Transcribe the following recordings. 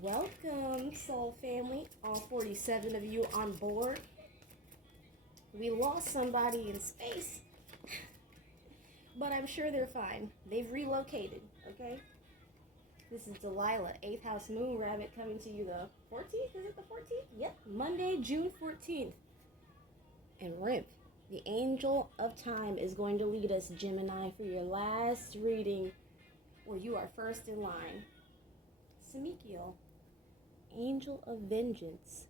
Welcome, Soul Family. All 47 of you on board. We lost somebody in space, but I'm sure they're fine. They've relocated, okay? This is Delilah, 8th House Moon Rabbit, coming to you the 14th. Is it the 14th? Yep, Monday, June 14th. And Rimp, the Angel of Time, is going to lead us, Gemini, for your last reading, where you are first in line. Samikiel, Angel of Vengeance,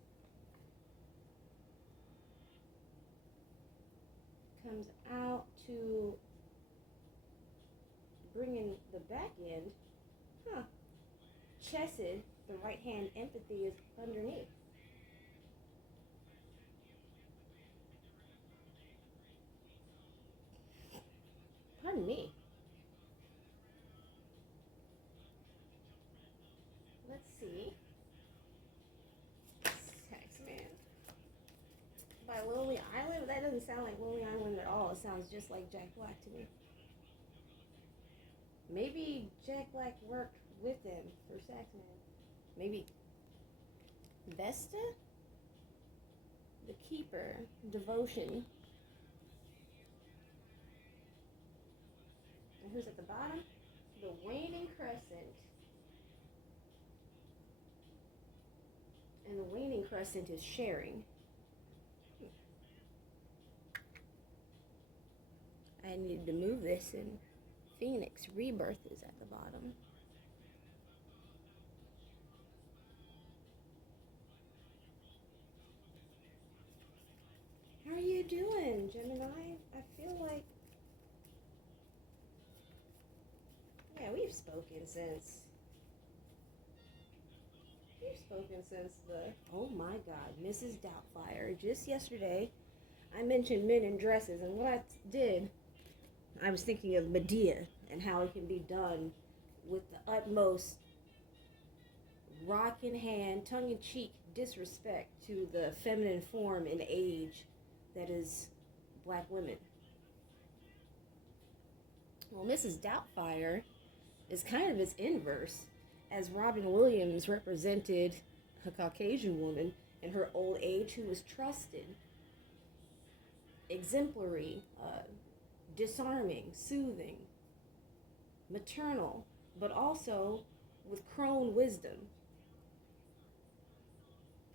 comes out to bring in the back end. Chesed, the right hand empathy, is underneath. Pardon me. Let's see. Taxman by Lonely Island? That doesn't sound like Lonely Island at all. It sounds just like Jack Black to me. Maybe Jack Black worked with him for Saxman. Maybe Vesta? The Keeper, Devotion. And who's at the bottom? The Waning Crescent. And the Waning Crescent is sharing. I needed to move this, and Phoenix Rebirth is at the bottom. How are you doing, Gemini? I feel like... Yeah, we've spoken since the... Oh my God, Mrs. Doubtfire. Just yesterday, I mentioned men in dresses, and what I did, I was thinking of Medea and how it can be done with the utmost rock in hand, tongue-in-cheek disrespect to the feminine form and age that is black women. Well, Mrs. Doubtfire is kind of its inverse, as Robin Williams represented a Caucasian woman in her old age who was trusted, exemplary, disarming, soothing, maternal, but also with crone wisdom.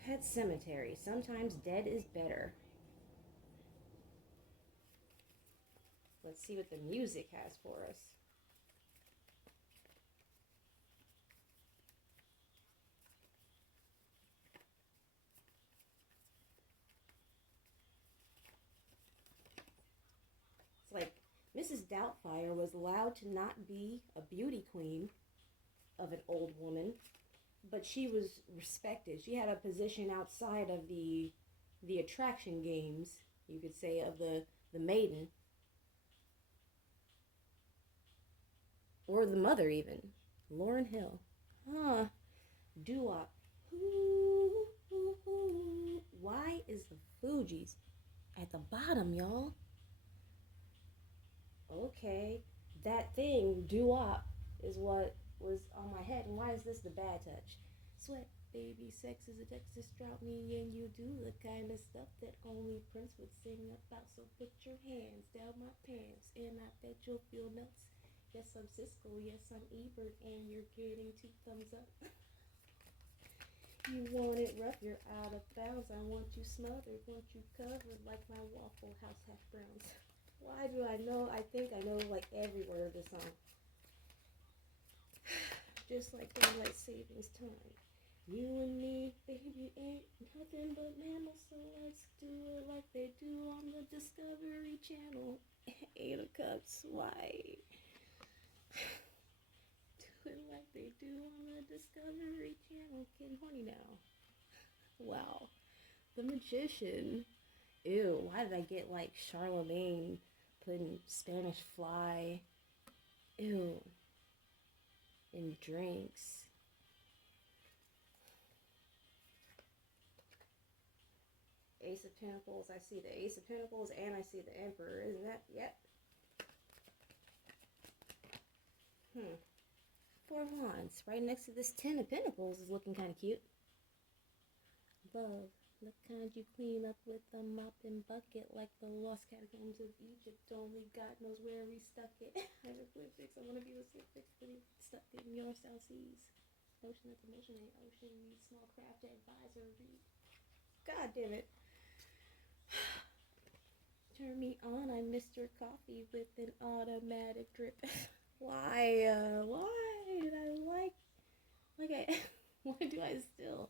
Pet Cemetery. Sometimes dead is better. Let's see what the music has for us. It's like Mrs. Doubtfire was allowed to not be a beauty queen of an old woman, but she was respected. She had a position outside of the attraction games, you could say, of the maiden. Or the mother, even. Lauryn Hill. Doo-wop. Why is the Fugees at the bottom, y'all? Okay, that thing, doo-wop, is what was on my head. And why is this the bad touch? Sweat, baby, sex is a Texas drought. Me and you do the kind of stuff that only Prince would sing about. So put your hands down my pants, and I bet you'll feel nuts. Yes, I'm Cisco, yes, I'm Ebert, and you're getting 2 thumbs up. You want it rough, you're out of bounds. I want you smothered, want you covered like my Waffle House hash browns. Why do I know? I think I know like every word of the song. Just like daylight savings time. You and me, baby, ain't nothing but mammals, so let's do it like they do on the Discovery Channel. 8 of Cups, why? Do it like they do on the Discovery Channel. Getting horny now. Wow. The Magician. Ew, why did I get like Charlemagne putting Spanish Fly? Ew. In drinks. Ace of Pentacles. I see the Ace of Pentacles and I see the Emperor. Isn't that? Yep. Four of Wands, right next to this Ten of Pentacles, is looking kind of cute. Love, the kind you clean up with a mop and bucket, like the lost catacombs of Egypt. Only God knows where we stuck it. I have flip fix. I want to be with slip fix, but he stuck it in your South Seas. Ocean at the motion in the ocean. Read small craft advisor. Read. God damn it. Turn me on. I missed your coffee with an automatic drip. Why did I why do I still?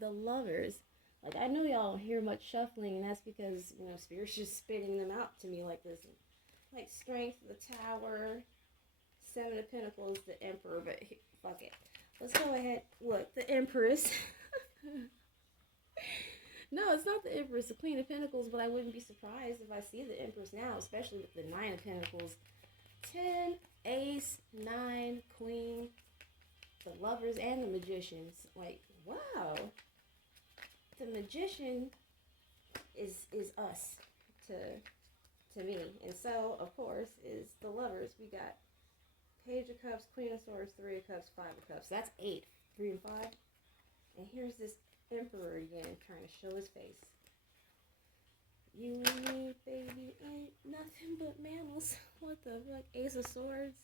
The Lovers. Like, I know y'all don't hear much shuffling, and that's because, Spirit's just spitting them out to me like this. Like, Strength, the Tower, Seven of Pentacles, the Emperor, but fuck it. Let's go ahead. Look, the Empress. No, it's not the Empress, the Queen of Pentacles, but I wouldn't be surprised if I see the Empress now, especially with the Nine of Pentacles. 10, Ace, 9, Queen, the Lovers, and the Magicians. Like, wow. The Magician is us to me. And so, of course, is the Lovers. We got Page of Cups, Queen of Swords, Three of Cups, Five of Cups. That's 8. 3 and 5. And here's this Emperor again, trying to show his face. You and me, baby, ain't nothing but mammals. What the fuck? Ace of Swords.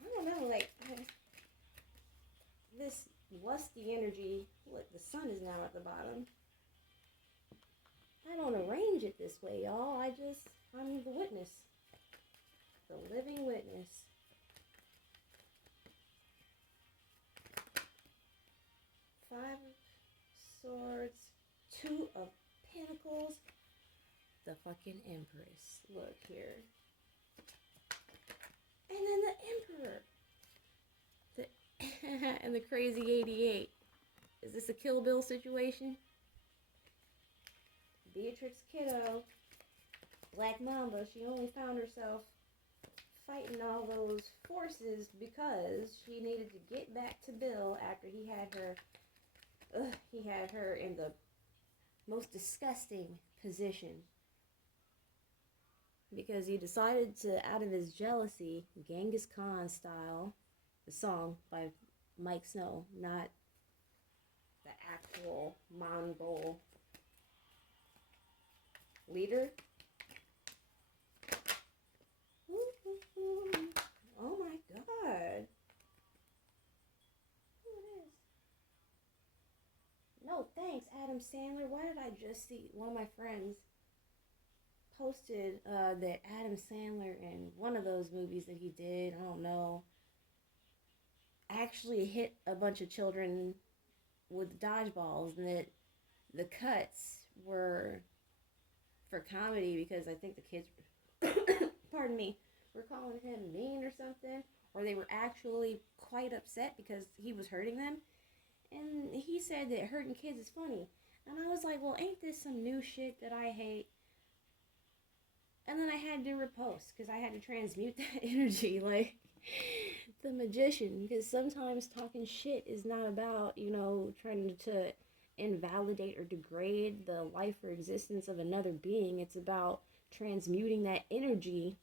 I don't know, like, this lusty energy. Look, the sun is now at the bottom. I don't arrange it this way, y'all. I'm the witness. The living witness. Five of Swords, Two of Pentacles, the fucking Empress. Look here. And then the Emperor. And the Crazy 88. Is this a Kill Bill situation? Beatrix Kiddo, Black Mamba, she only found herself fighting all those forces because she needed to get back to Bill after he had her in the most disgusting position. Because he decided to, out of his jealousy, Genghis Khan style, the song by Mike Snow, not the actual Mongol leader. Oh my god. Who it is? No, thanks, Adam Sandler. Why did I just see one of my friends posted that Adam Sandler in one of those movies that he did, I don't know, actually hit a bunch of children with dodgeballs, and that the cuts were for comedy because I think the kids pardon me, were calling him mean or something, or they were actually quite upset because he was hurting them. And he said that hurting kids is funny. And I was like, well, ain't this some new shit that I hate? And then I had to repost because I had to transmute that energy, like the Magician. Because sometimes talking shit is not about, trying to invalidate or degrade the life or existence of another being. It's about transmuting that energy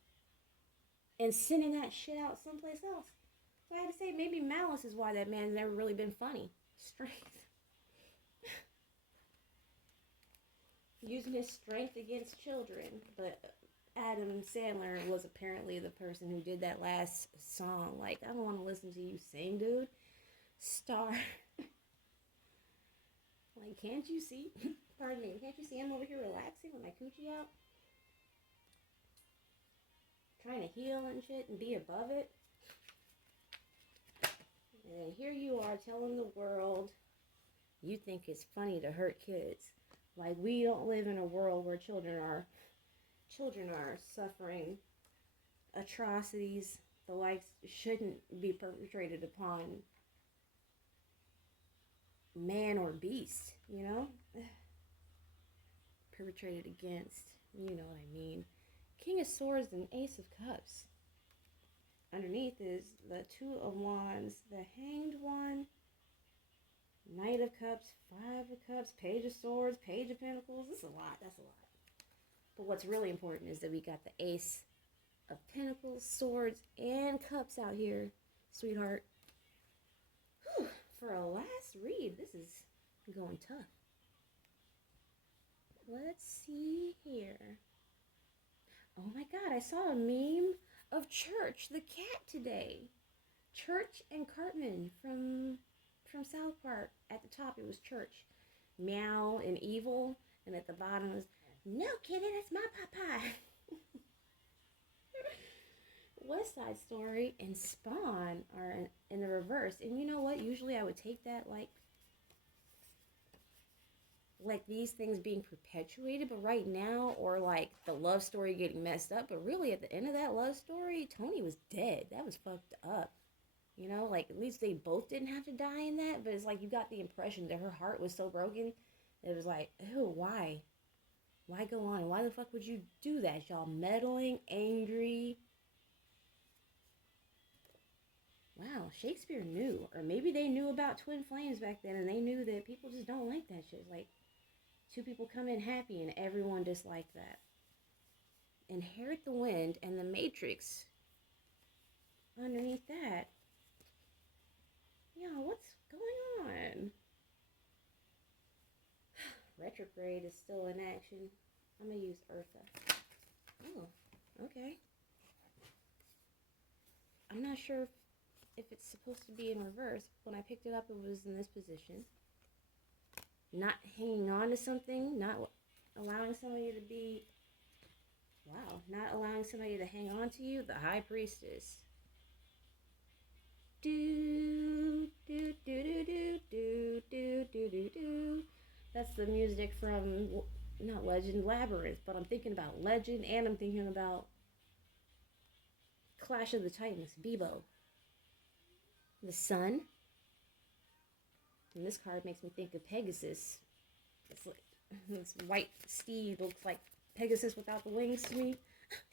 and sending that shit out someplace else. So I had to say, maybe malice is why that man's never really been funny. Strength. Using his strength against children. But Adam Sandler was apparently the person who did that last song. Like, I don't want to listen to you sing, dude. Star. Like, can't you see? Pardon me. Can't you see I'm over here relaxing with my coochie out? Trying to heal and shit and be above it. And here you are telling the world you think it's funny to hurt kids. Like, we don't live in a world where children are suffering atrocities the likes shouldn't be perpetrated upon man or beast, perpetrated against, you know what I mean. King of Swords and Ace of Cups. Underneath is the Two of Wands, the Hanged One, Knight of Cups, Five of Cups, Page of Swords, Page of Pentacles. This is a lot. That's a lot. But what's really important is that we got the Ace of pentacles, swords, and cups out here, sweetheart. Whew. For a last read, this is going tough. Let's see here. Oh my god, I saw a meme of Church, the cat, today. Church and Cartman from South Park. At the top, it was Church. Meow and evil. And at the bottom was, no, kitty, that's my papa. West Side Story and Spawn are in the reverse. And you know what? Usually I would take that like these things being perpetuated, but right now, or like the love story getting messed up, but really at the end of that love story, Tony was dead. That was fucked up. You know, like at least they both didn't have to die in that, but it's like you got the impression that her heart was so broken, it was like, ew, why? Why go on? Why the fuck would you do that? Y'all meddling, angry. Wow, Shakespeare knew. Or maybe they knew about twin flames back then and they knew that people just don't like that shit. Like, two people come in happy and everyone disliked that. Inherit the Wind and the Matrix underneath that. Yo, what's going on? Retrograde is still in action. I'm going to use Eartha. Oh, okay. I'm not sure if it's supposed to be in reverse. When I picked it up, it was in this position. Not hanging on to something, not allowing somebody to be, wow, not allowing somebody to hang on to you. The High Priestess. Do, do, do, do, do, do, do, do, do, do. That's the music from, not Legend, Labyrinth, but I'm thinking about Legend, and I'm thinking about Clash of the Titans, Bebo. The Sun. And this card makes me think of Pegasus. It's like, this white steed looks like Pegasus without the wings to me.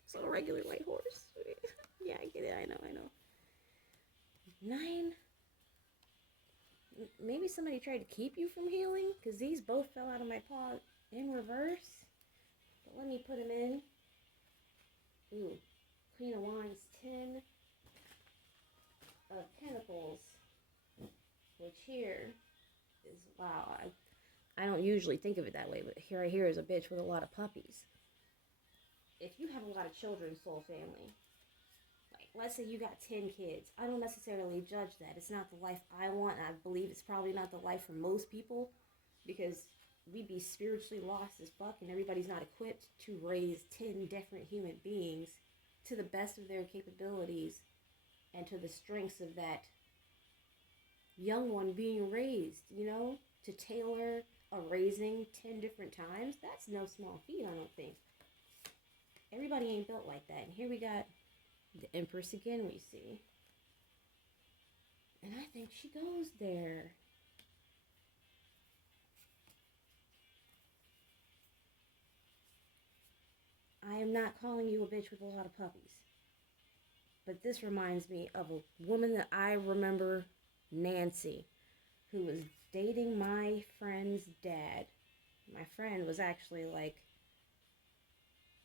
It's a regular white horse. Yeah, I get it, I know. 9. Maybe somebody tried to keep you from healing, because these both fell out of my paw in reverse. But let me put them in. Ooh, Queen of Wands, 10 of Pentacles, which here is, wow, I don't usually think of it that way, but here is a bitch with a lot of puppies. If you have a lot of children, soul family, like let's say you got 10 kids, I don't necessarily judge that. It's not the life I want, and I believe it's probably not the life for most people, because we'd be spiritually lost as fuck, and everybody's not equipped to raise 10 different human beings to the best of their capabilities and to the strengths of that young one being raised, you know, to tailor a raising 10 different times. That's no small feat, I don't think. Everybody ain't built like that. And here we got the Empress again, we see. And I think she goes there. I am not calling you a bitch with a lot of puppies. But this reminds me of a woman that I remember, Nancy, who was dating my friend's dad. My friend was actually like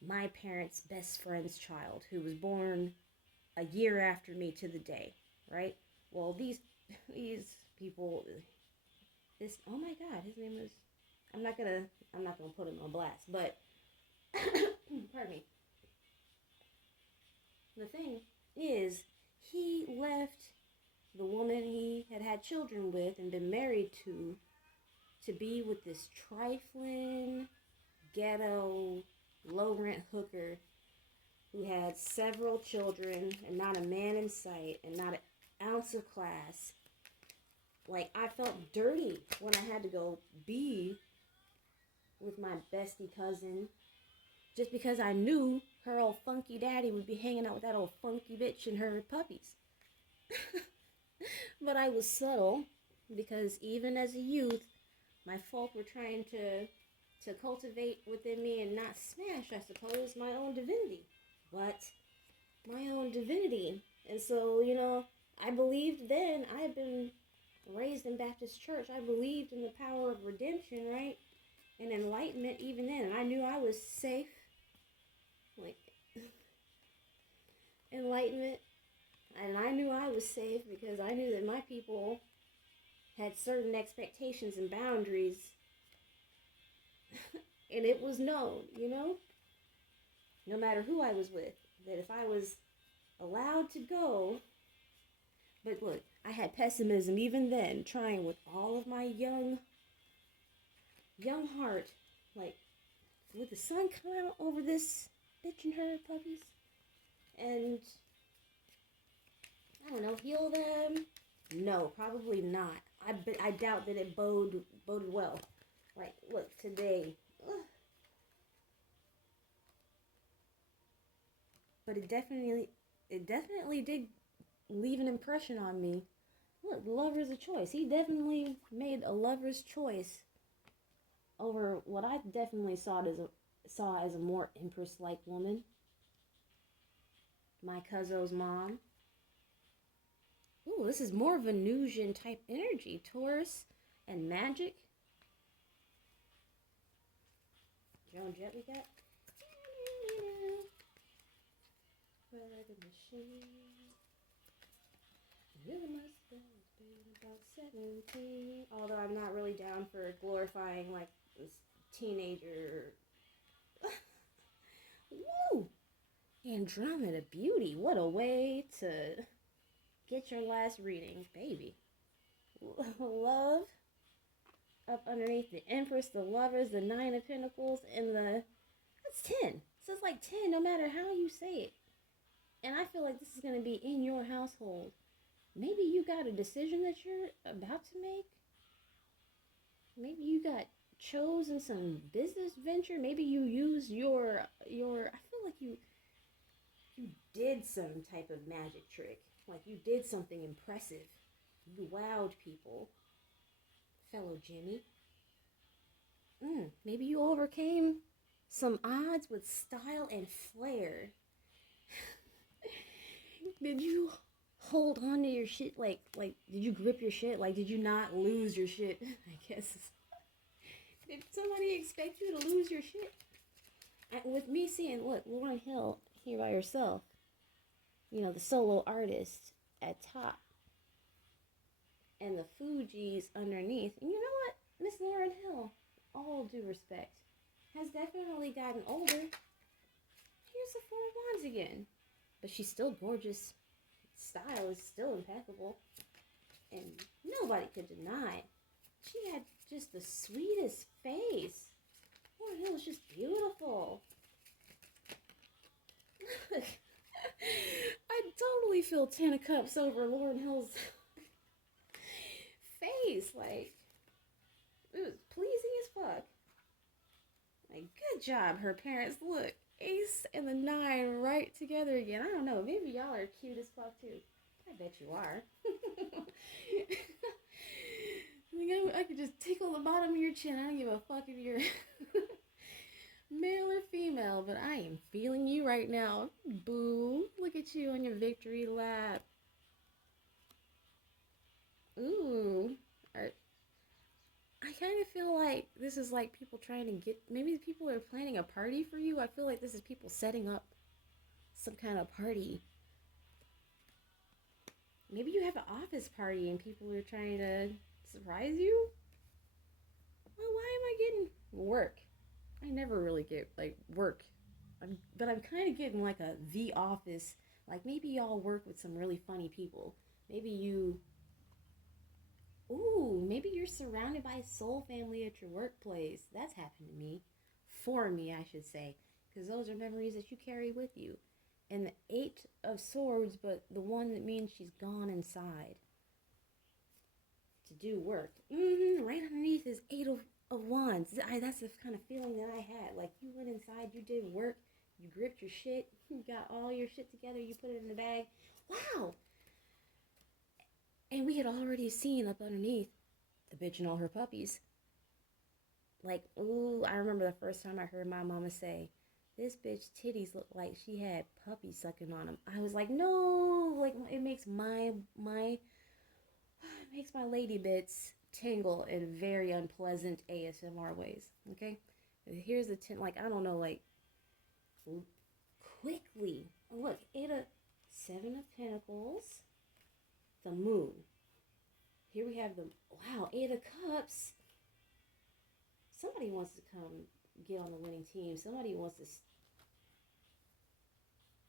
my parents' best friend's child, who was born a year after me to the day, right? Well, these people, this, oh my god, his name was, I'm not gonna put him on blast, but pardon me. The thing is, he left the woman he had children with and been married to be with this trifling, ghetto, low-rent hooker who had several children and not a man in sight and not an ounce of class. Like, I felt dirty when I had to go be with my bestie cousin just because I knew her old funky daddy would be hanging out with that old funky bitch and her puppies. But I was subtle because even as a youth, my folk were trying to cultivate within me and not smash, I suppose, my own divinity. But my own divinity. And so, you know, I believed then. I had been raised in Baptist church. I believed in the power of redemption, right? And enlightenment even then. And I knew I was safe. Like, enlightenment. And I knew I was safe because I knew that my people had certain expectations and boundaries. And it was known, no matter who I was with, that if I was allowed to go. But look, I had pessimism even then, trying with all of my young heart, like, would the sun come out over this bitch and her puppies? And, I don't know, heal them? No, probably not. I doubt that it boded well. Like, look, today. Ugh. But it definitely did leave an impression on me. Look, the lover is a choice. He definitely made a lover's choice over what I definitely saw as a more empress-like woman. My cousin's mom. Ooh, this is more Venusian type energy. Taurus and magic. Joan Jett we got. Like a machine. Really must have been about 17. Although I'm not really down for glorifying like this teenager. Woo! Andromeda Beauty. What a way to get your last reading, baby. Love. Up underneath the Empress, the Lovers, the Nine of Pentacles, and that's 10. So it's like 10 no matter how you say it. And I feel like this is going to be in your household. Maybe you got a decision that you're about to make. Maybe you got chosen some business venture. Maybe you used your I feel like you did some type of magic trick. Like you did something impressive. You wowed people. Fellow Jimmy. Maybe you overcame some odds with style and flair. Did you hold on to your shit? Like, did you grip your shit? Like, did you not lose your shit? I guess. Did somebody expect you to lose your shit? With me seeing, look, Lauryn Hill here by herself. The solo artist at top. And the Fugees underneath. And you know what? Miss Lauryn Hill, all due respect, has definitely gotten older. Here's the Four of Wands again. But she's still gorgeous. Style is still impeccable. And nobody could deny it. She had just the sweetest face. Lauryn Hill was just beautiful. I totally feel 10 of Cups over Lauryn Hill's face. Like, it was pleasing as fuck. Like, good job, her parents. Look, Ace and the 9 right together again. I don't know. Maybe y'all are cute as fuck, too. I bet you are. I could just tickle the bottom of your chin. I don't give a fuck if you're male or female, but I am feeling you right now. Boo. Look at you on your victory lap. Ooh. I kind of feel like this is like people trying to get, maybe people are planning a party for you. I feel like this is people setting up some kind of party. Maybe you have an office party and people are trying to surprise you. Well, why am I getting work? I never really get like work. But I'm kind of getting like the office. Like maybe y'all work with some really funny people. Maybe you're surrounded by a soul family at your workplace. That's happened to me. For me, I should say. Because those are memories that you carry with you. And the 8 of Swords, but the one that means she's gone inside to do work. Right underneath is 8 of Wands. That's the kind of feeling that I had. Like, you went inside, you did work, you gripped your shit, you got all your shit together, you put it in the bag. Wow! And we had already seen up underneath the bitch and all her puppies. Like, ooh, I remember the first time I heard my mama say, this bitch titties look like she had puppies sucking on them. I was like, no, like it makes my lady bits tingle in very unpleasant ASMR ways. Okay, here's the like I don't know, like quickly. Look, 8 of Seven of Pentacles, the Moon. Here we have the, wow, Eight of Cups. Somebody wants to come get on the winning team. Somebody wants to,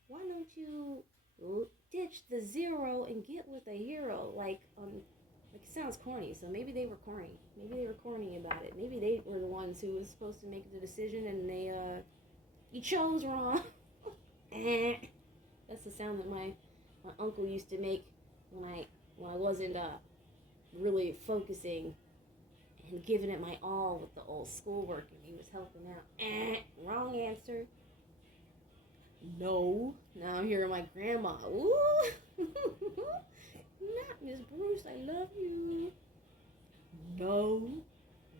why don't you ditch the zero and get with a hero? Like it sounds corny, so maybe they were corny. Maybe they were corny about it. Maybe they were the ones who was supposed to make the decision and they, you chose wrong. That's the sound that my uncle used to make when I wasn't really focusing and giving it my all with the old schoolwork, and he was helping out. Wrong answer. No. Now I'm hearing my grandma. Ooh. Not Miss Bruce, I love you. No.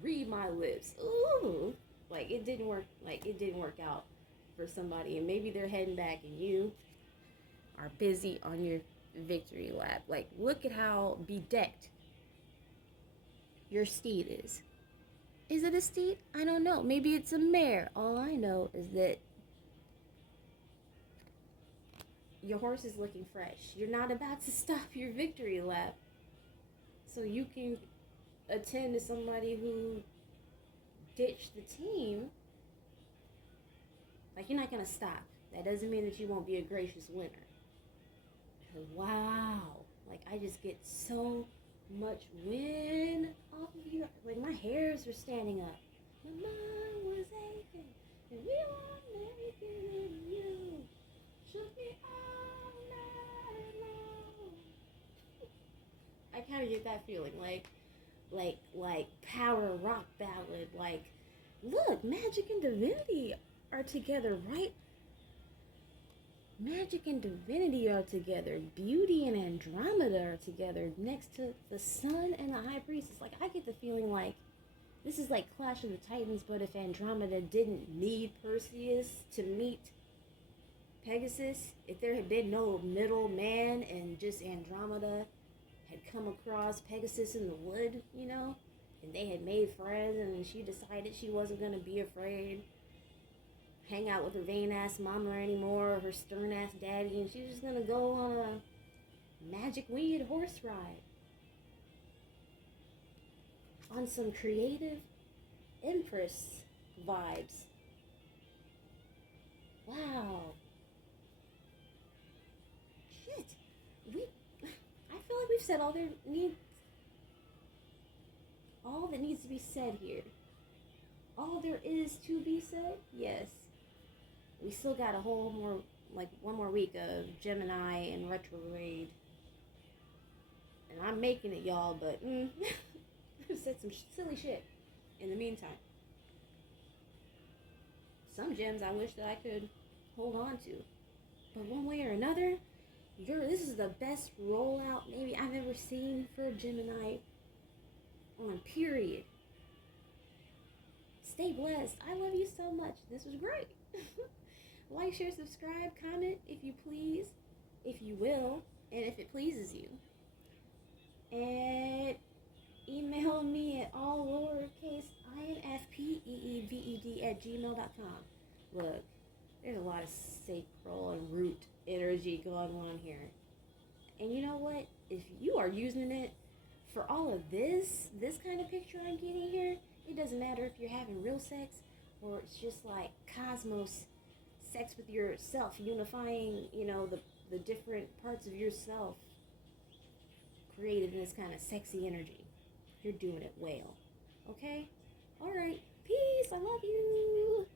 Read my lips. Ooh. Like it didn't work out for somebody, and maybe they're heading back and you are busy on your victory lap. Like, look at how bedecked your steed is. Is it a steed? I don't know. Maybe it's a mare. All I know is that your horse is looking fresh. You're not about to stop your victory lap so you can attend to somebody who ditched the team. Like, you're not going to stop. That doesn't mean that you won't be a gracious winner. Wow. Like, I just get so much wind off of you. Like, my hairs are standing up. My mind was aching, and we want everything in you. Shook me all night long. I kind of get that feeling, like power rock ballad. Like, look, magic and divinity are together, right? Magic and divinity are together. Beauty and Andromeda are together next to the sun and the high priestess. Like, I get the feeling like this is like Clash of the Titans, but if Andromeda didn't need Perseus to meet Pegasus, if there had been no middle man and just Andromeda had come across Pegasus in the wood, you know, and they had made friends, and she decided she wasn't going to be afraid hang out with her vain-ass mama anymore, or her stern-ass daddy, and she's just going to go on a magic winged horse ride on some creative Empress vibes. Wow. Shit. I feel like we've said all that needs to be said here. All there is to be said? Yes. We still got one more week of Gemini and retrograde. And I'm making it, y'all, but I've said some silly shit in the meantime. Some gems I wish that I could hold on to. But one way or another, this is the best rollout maybe I've ever seen for Gemini on period. Stay blessed. I love you so much. This was great. Like, share, subscribe, comment if you please, if you will, and if it pleases you. And email me at all lowercase infpeeved@gmail.com. Look, there's a lot of sacral and root energy going on here. And you know what? If you are using it for all of this kind of picture I'm getting here, it doesn't matter if you're having real sex or it's just like cosmos sex with yourself, unifying, you know, the different parts of yourself created in this kind of sexy energy. You're doing it well. Okay? All right. Peace. I love you.